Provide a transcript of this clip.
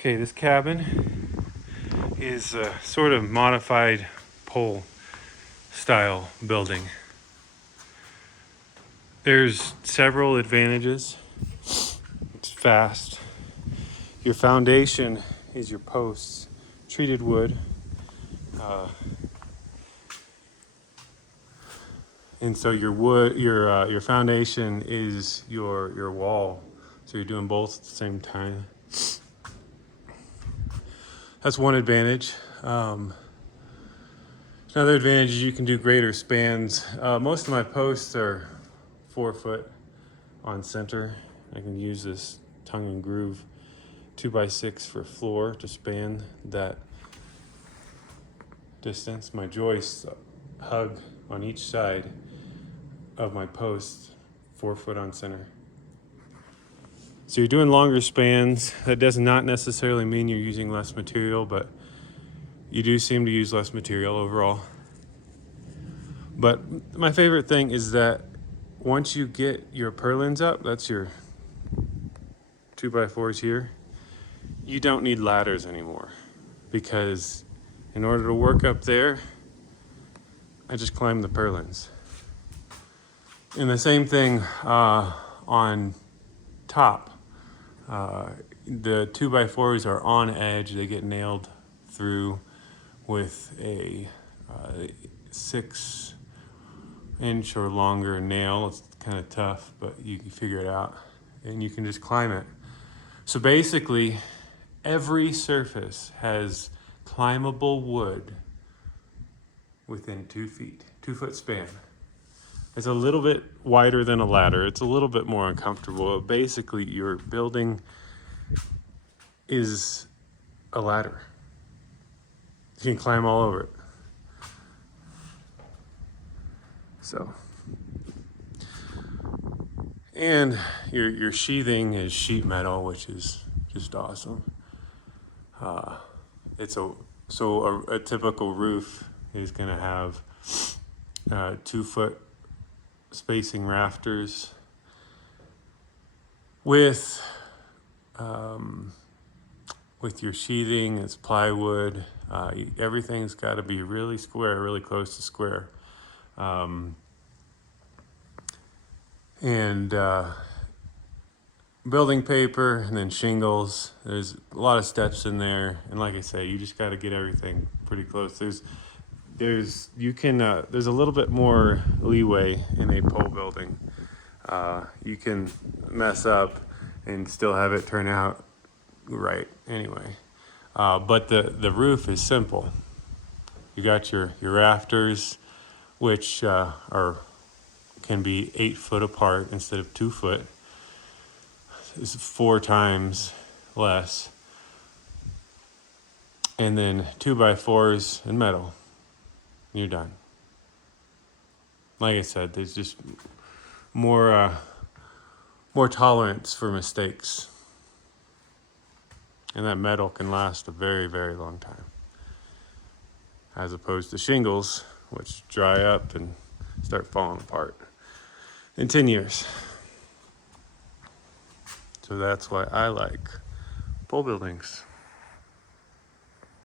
Okay, this cabin is a sort of modified pole style building. There's several advantages. It's fast. Your foundation is your posts, treated wood. And so your foundation is your wall. So you're doing both at the same time. That's one advantage. Another advantage is you can do greater spans. Most of my posts are 4 foot on center. I can use this tongue and groove 2x6 for floor to span that distance. My joists hug on each side of my post, 4 foot on center. So you're doing longer spans. That does not necessarily mean you're using less material, but you do seem to use less material overall. But my favorite thing is that once you get your purlins up, that's your 2x4s here, you don't need ladders anymore, because in order to work up there, I just climb the purlins. And the same thing on top. The 2x4s are on edge. They get nailed through with a 6-inch or longer nail. It's kind of tough, but you can figure it out and you can just climb it. So basically, every surface has climbable wood within 2 feet, 2 foot span. It's a little bit wider than a ladder. It's a little bit more uncomfortable. Basically, your building is a ladder. You can climb all over it. So, and your sheathing is sheet metal, which is just awesome. A typical roof is going to have 2 foot spacing rafters with your sheathing. It's plywood. Everything's got to be really square, really close to square. Building paper, and then shingles. There's a lot of steps in there, and like I say, you just got to get everything pretty close. There's a little bit more leeway in a pole building. You can mess up and still have it turn out right anyway. But the roof is simple. You got your rafters, which can be 8 foot apart instead of 2 foot. It's 4 times less. And then 2x4s and metal. You're done. Like I said, there's just more tolerance for mistakes. And that metal can last a very, very long time. As opposed to shingles, which dry up and start falling apart in 10 years. So that's why I like pole buildings.